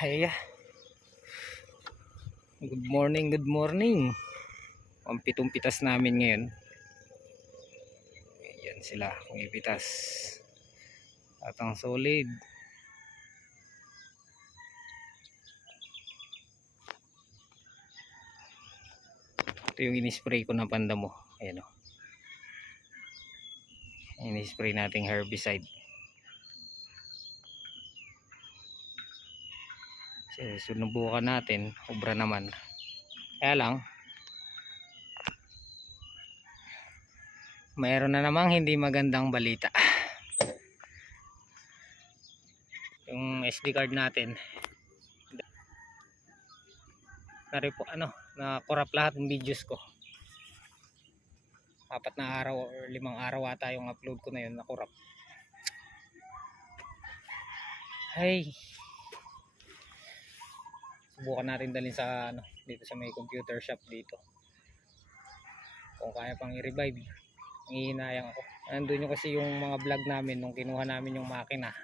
Ay, good morning, good morning. Ang pitong pitas namin ngayon. Ayan sila, pumipitas. At ang solid. Ito yung inispray ko ng panda mo. Ayan o. Inispray nating herbicide. So, sinubukan natin. Obra naman. Kaya lang, mayroon na namang hindi magandang balita. Yung SD card natin na-corrupt lahat ng videos ko. 4 na araw or 5 araw ata yung upload ko na yun na-corrupt. Hey, subukan natin dalhin sa dito sa may computer shop dito. Kung kaya pang i-revive, nangihinayang ako. Nandun yung kasi yung mga vlog namin nung kinuha namin yung makina.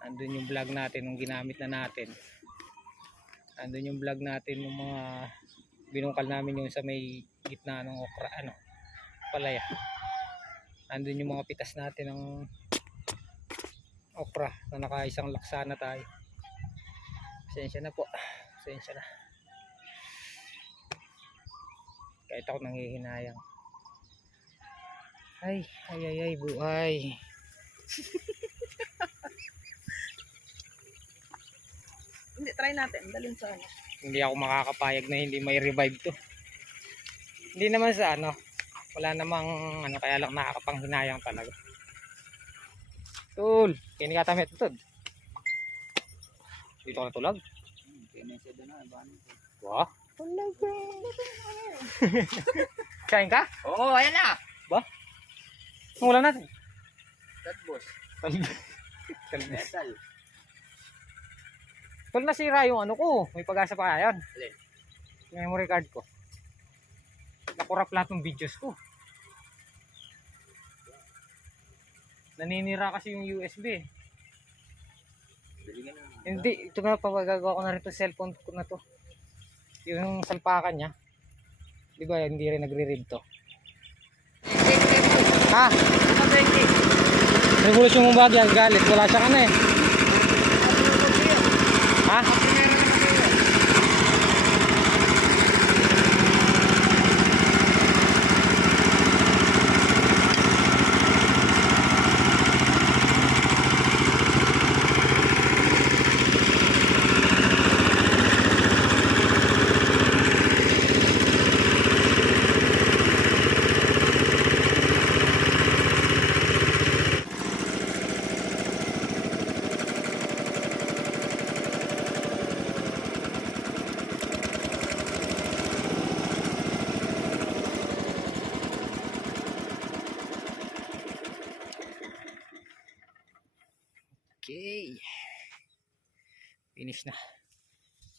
Nandun yung vlog natin nung ginamit na natin. Nandun yung vlog natin nung mga binungkal namin yung sa may gitna ng okra, palaya. Nandun yung mga pitas natin ng okra na nakaisang laksa na tayo. Pasensya na po. Pasensya na. Kahit ako nanghihinayang. Ay, buhay. Hindi, try natin. Dalhin sa Hindi ako makakapayag na hindi may revive to. Hindi naman sa wala namang kaya lang nakakapanghinayang talaga. Tul, kini kata met tutod. Dito ka natulog? Wah, tulog ka. Kain ka? Oo, ayan na. Ba? Wala natin. Talbos. Metal. Tul, nasira yung ko. May pag-asa pa yan. Alin? Memory card ko. Nakurap lahat ng videos ko. Naninira kasi yung USB. Hindi, ito na pagagawa ko na rin ito, cellphone ko na to. Yung salpakan niya. Di ba hindi rin nagre-read to? Ha? Revolusyon mong bagay, galit. Wala siya ka na eh. Ha? Okay. Finish na.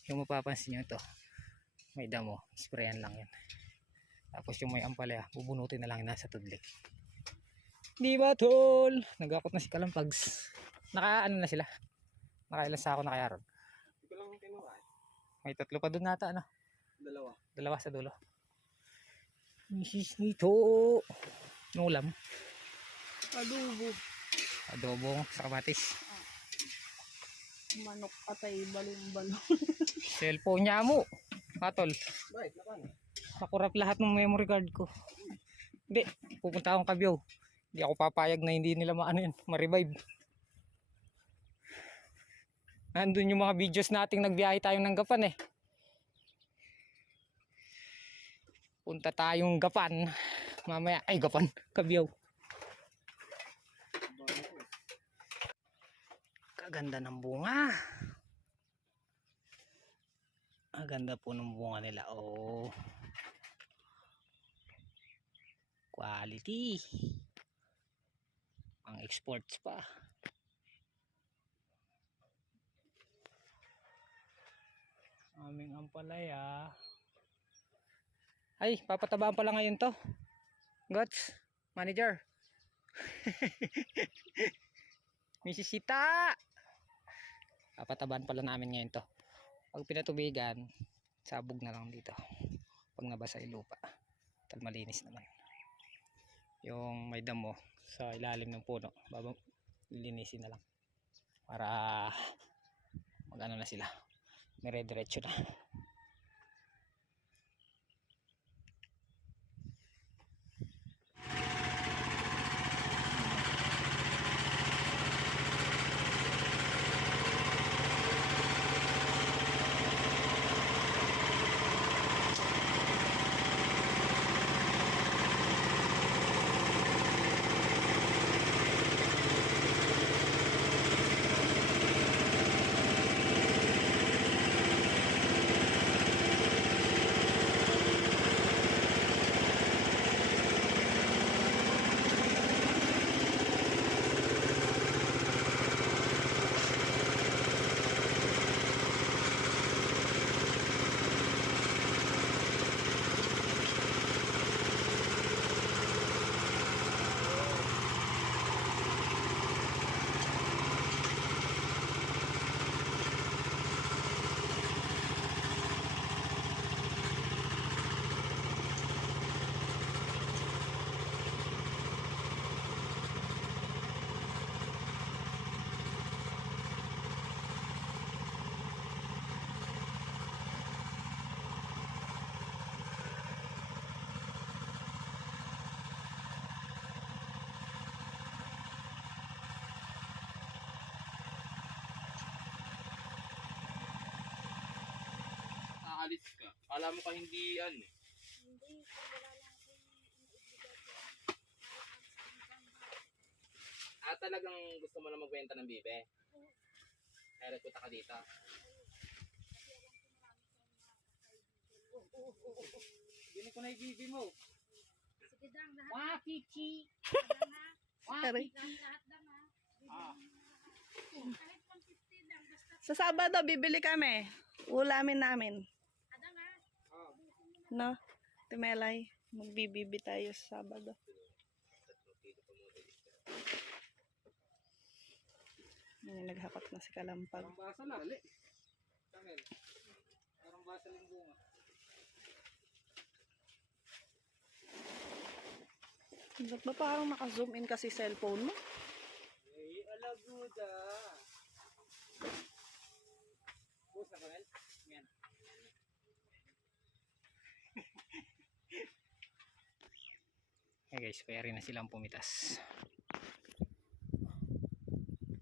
Yung mapapansin nyo ito, may damo, sprayan lang yan. Tapos yung may ampalaya, bubunutin na lang yung nasa tudlik. Di ba tol? Nagakot na si Kalampags. Na sila? Nakailan sa ako na kaya ron? Ito lang yung kinuha. May 3 pa doon nata Dalawa sa dulo. Misis nito. Nulam. Adobong sa kamatis. Manok atay balong-balong. Cellphone niya mo. Katol. Right, naman. Nakurap lahat ng memory card ko. Hindi, pupunta akong Kabyaw. Hindi ako papayag na hindi nila ma-revive. Nandun yung mga videos nating nagbiyahe tayong ng Gapan eh. Punta tayong Gapan. Mamaya, Gapan, Kabyaw. Kaganda ng bunga. Ang ganda po ng bunga nila. Oh. Quality. Ang exports pa. Aming ampalaya. Ay, papatabaan pala ngayon to. Gots, manager. Mrs. Sita. Papataban pala namin ngayon to. Pag pinatubigan, sabog na lang dito. Pag nabasa yung lupa, tal malinis naman. Yung may damo sa ilalim ng puno, linisin na lang para magano na sila, dire-diretso na. Aalis ka. Alam mo ka hindi yan eh. Hindi, wala lang akong inobligasyon. Talagang gusto mo na magbenta ng bibe? Kaya nagpunta ka dito. Gini ko na yung bibi mo. Sige dang, lahat. Wakichi. Lahat dang ha. Kahit pang 50 lang, basta Sa Sabado, bibili kami. Ulamin namin. adang ha. No? Timelay. Magbibibi tayo sa Sabado. Ngayon, naghapak na si Kalampag. Parang basa na. Dali. Tangel. Parang basa ng bunga. Ba't ba parang naka-zoom in kasi cellphone mo? Ay, alaguda. Bus na Kanel? Yan. Hey guys, pwede na silang pumitas.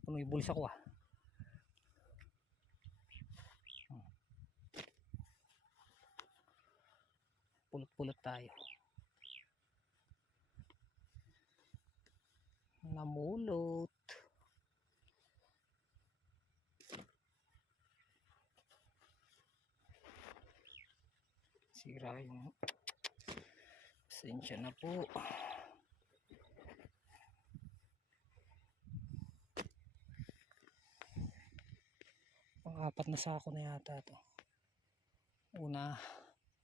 Puno yung bulsa ko ah. Pulot-pulot tayo. Namulot. Sira yung pasensya na po. Pang-apat na sako na yata to. Una,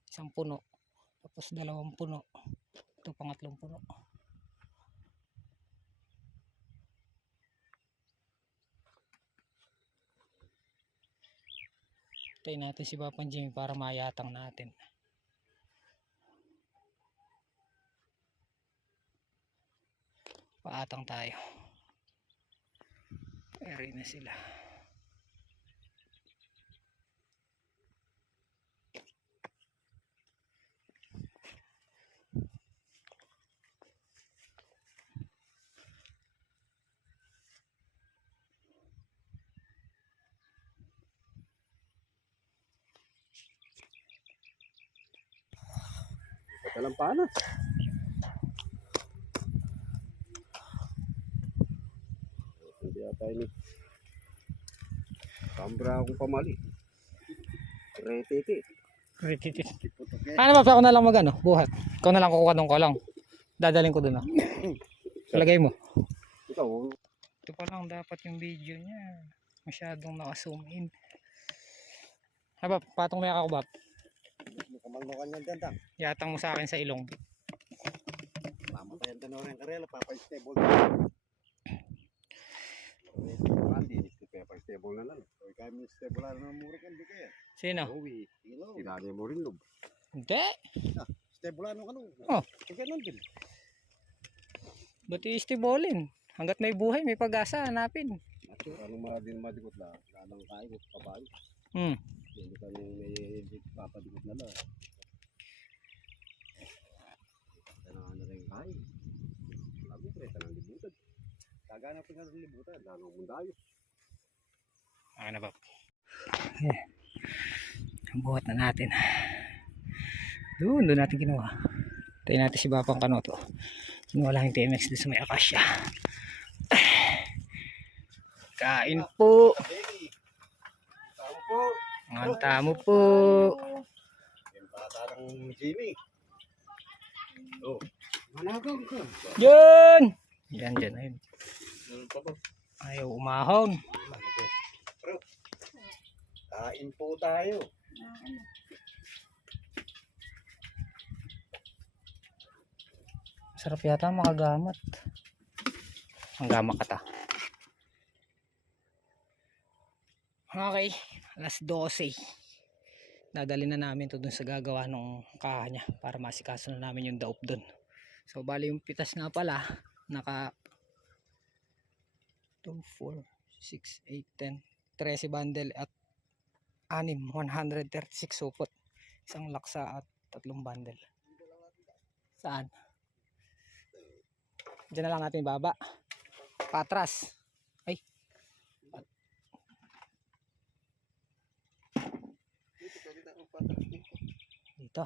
isang puno. Tapos dalawang puno. Ito pangatlong puno. Tayo natin si Papang Jimmy para mayatang natin. Paatang tayo. Eri na sila. Kalampanas. Hindi ata ini. Kambra akong pamali. Retete. Ano ba, ako na lang magano, buhat. Ikaw na lang kukuha ng kolong. Dadaling ko dun ah. Palagay mo. Ikaw, Ito pa lang dapat yung video niya. Masyadong naka-zoom in. Haba, patong may ako, Bap. kamalmakan yan dyan, Yatang mo sa akin sa ilong. Mamatayan ka na rin karela, papa-stable. Mandi, kaya pa-stable. stable na lang. Kaya kami stable na mura kan di kaya. Sino? Uwi. Tinali mo rin loob. Hindi. Stable ano ano. Oh. Kaya nun din. Ba't i-stibolin? Hanggat may buhay, may pag-asa, hanapin. Macho, anong mga din madikot lang. Ladang kain ko kabayo. Hindi ka nung may papadikot na lang. Tanangan na rin kain. Lago pre, tanang libutan. Kagana pa ng libutan. Lanong mundayo. Ano ba? Buhat na natin. Doon natin kinuha. Tayo natin si Bapang Kanoto. Kinuha lang yung TMX doon sa may akasya. Kain po. Tama po. Nganta mo po. Yung bata ng Jimmy. Oh. Managaw ka. Yan! Yan, dyan. Ayun. Ayaw umahon. Kain po tayo. Sarap yata makagamot. Ang gama ka ta. Okay, alas 12. Dadali na namin to dun sa gagawa ng kaha niya para masikaso na namin yung daop dun. So bali yung pitas nga pala naka 2, 4, 6, 8, 10 13 bundle at 6 136 supot. Isang laksa at 3 bundle. Saan? Diyan na lang natin baba. Patras. Ay. Dito.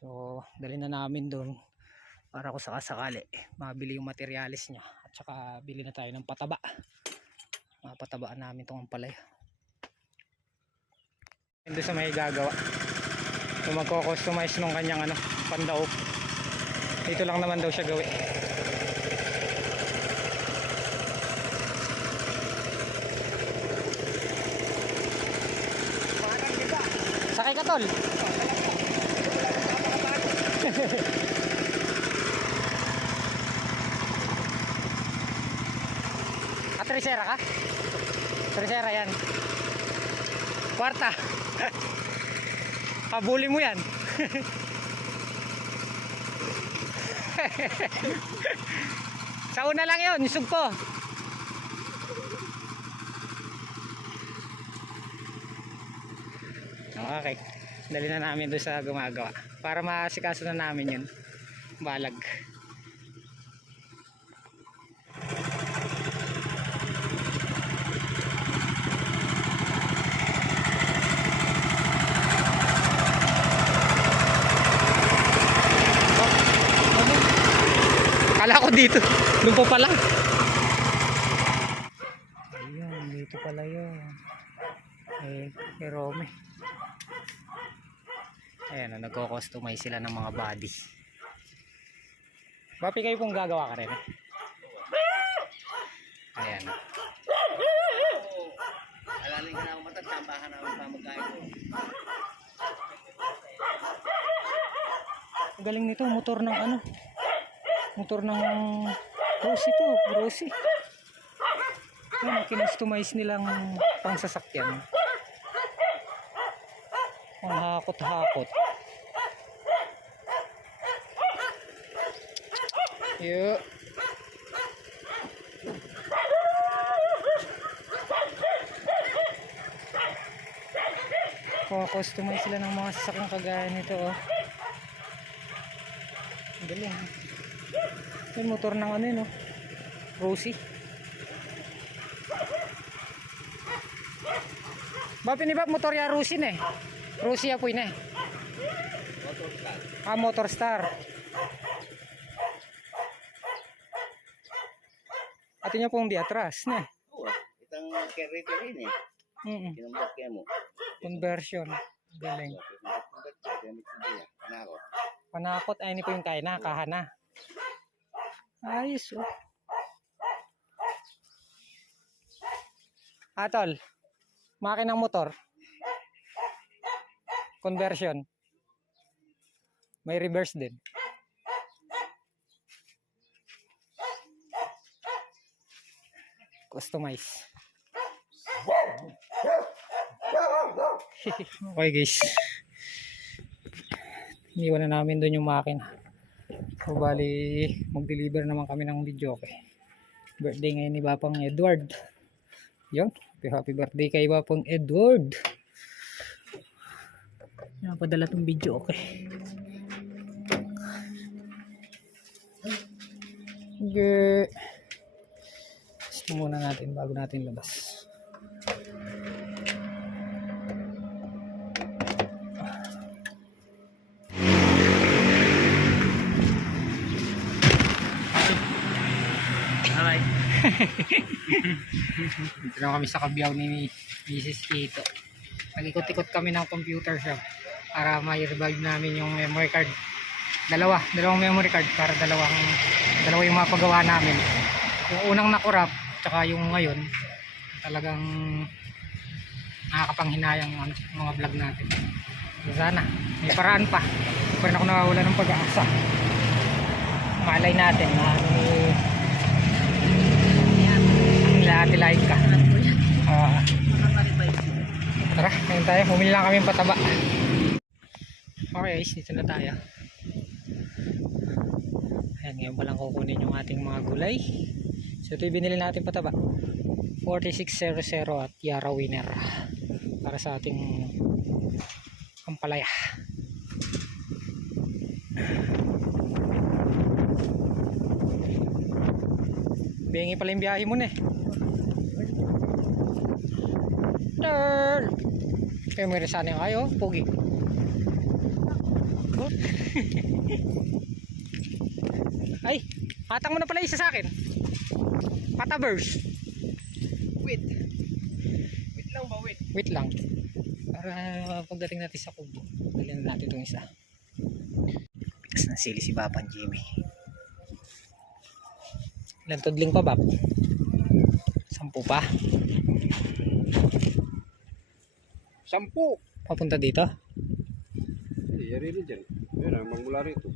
So, dali na namin doon para kung sakasakali mabili yung materialis niya at saka bili na tayo ng pataba. Mapatabaan namin itong ampalaya. Doon sa may gagawa. So, magko-customize nung kanyang pandaop. Dito lang naman daw siya gawin. Sakay ka tol. Tresera ka? Tresera yan. Kwarta. Kabuli mo yan. Sa una lang yun, sugpo. Okay, dali na namin doon sa gumagawa para masikaso na namin yun. Balag. Kala ko dito. Doon pa pala. Ayun, dito pala yun. Kay Romy. Ayan, nagko-customize sila ng mga body. Papi, kayo pong gagawa ka rin. Ayan. Alaling ka na ako matatsambahan namin pa magkain ko. Ang galing nito, motor ng motor ng Rosie to, Rosie. Ayan, kinustomize nilang pang sasakyan. Ang hakot-hakot. Yo. Customize sila ng mga sasakyan kagaya nito, oh. Ang galing. Yung motor ng yun, oh. Rosie. Ba pinibap motor ya Rosie na eh. Rosie apoy na eh. Motor Star. Ato niya pong di atras na eh. Oo, itang kerrito rin eh. Kinambot kayo mo. Conversion. Galing. Panakot ay ni po yung kaya na, kahana. Ayos, oh. Atol, makinang motor. Conversion. May reverse din. Customize. Okay guys, iniwan na namin doon yung makina. So bali mag-deliver naman kami ng video. Okay, birthday ngayon ni Bapang Edward. Yun, happy birthday kay Bapang Edward. Napadala tong video. Okay, okay. Gusto muna natin bago natin labas. Alright. Dito na kami sa kabiyaw ni Mrs. Kito. Nag-ikot-ikot kami ng computer shop para ma-revive namin yung memory card. Dalawang memory card para dalawa yung mapagawa namin. Yung unang nakurap tsaka yung ngayon talagang nakakapanghinayang yung mga vlog natin. So sana may paraan pa. Hindi pa rin ako nawawala ng pag-aasa. Malay natin na nilatilahin ka. Tara, ngayon tayo. Bumili lang kami pataba. Okay guys, dito na tayo. Ayan, ngayon pa lang kukunin yung ating mga gulay. So ito yung binili natin pataba. 4600 at Yara Winner. Para sa ating ampalaya. Bengi pala yung biyahe mo na eh. Darn! Kaya may resana yung kayo, pogi. Oh. Ay, atang mo na pala isa sa akin. Patabers. Wait lang ba? Wait lang. Para pagdating natin sa kubo, bilhin na natin itong isa. Bigas na sili si Bapan Jimmy. Ilan tudling pa, Bap? 10 pa. 10. Papunta dito? Hindi, yari rin dyan. Meron, magmula rito.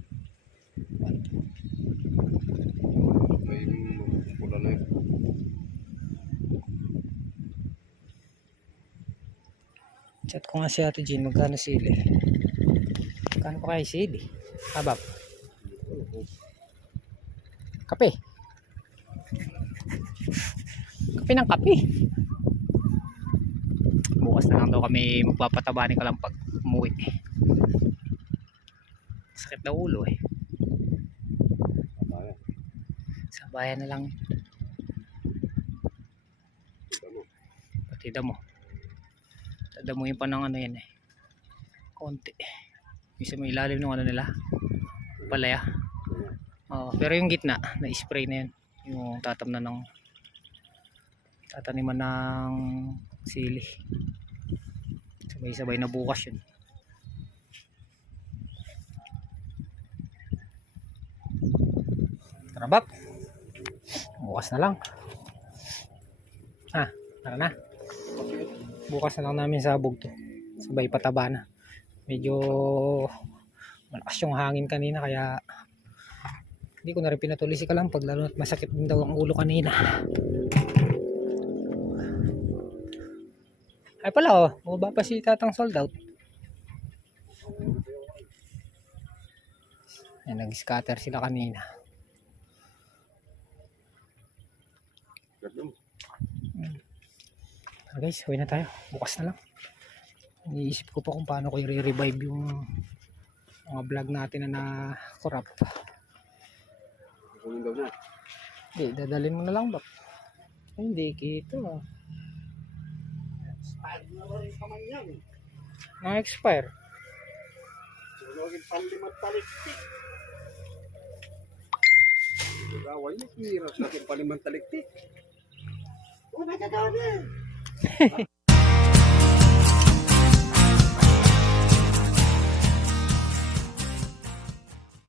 May pula na yun. Chat ko nga si Ate Jean, magkano sili? Magkano pa kayo sili? Bap? Kape. Kape ng kape. Bukas na lang daw kami magpapataba ni Kalampag umuwi. Sakit na ulo eh. Sa bayan na lang. Pati damo. Damuhin pa ng ano yan eh. Konti. Isa mo ilalim ng ano nila. Palaya. Pero yung gitna, na-spray na yan. Yung tataniman ng sili. Sabay-sabay na bukas yun. Tara, Bap. Bukas na lang. Tara na. Bukas na lang namin sabog to. Sabay pataba na. Medyo malakas yung hangin kanina kaya hindi ko na rin pinatuloy si Kalampag, lalo at masakit din daw ang ulo kanina. Ay pala bumaba pa si Tatang Sold Out. Ay, nag-scatter sila kanina. Guys, huwi na tayo. Bukas na lang. Iniisip ko pa kung paano ko i-revive yung mga vlog natin na corrupt. Kunin daw na. Hindi, dadalhin mo na lang ba? Ay, hindi, kito na-expire. Sunogin panlimat taliktik. Gawin niya, hirap sa akin panlimat taliktik. Oh, nagkagawa na.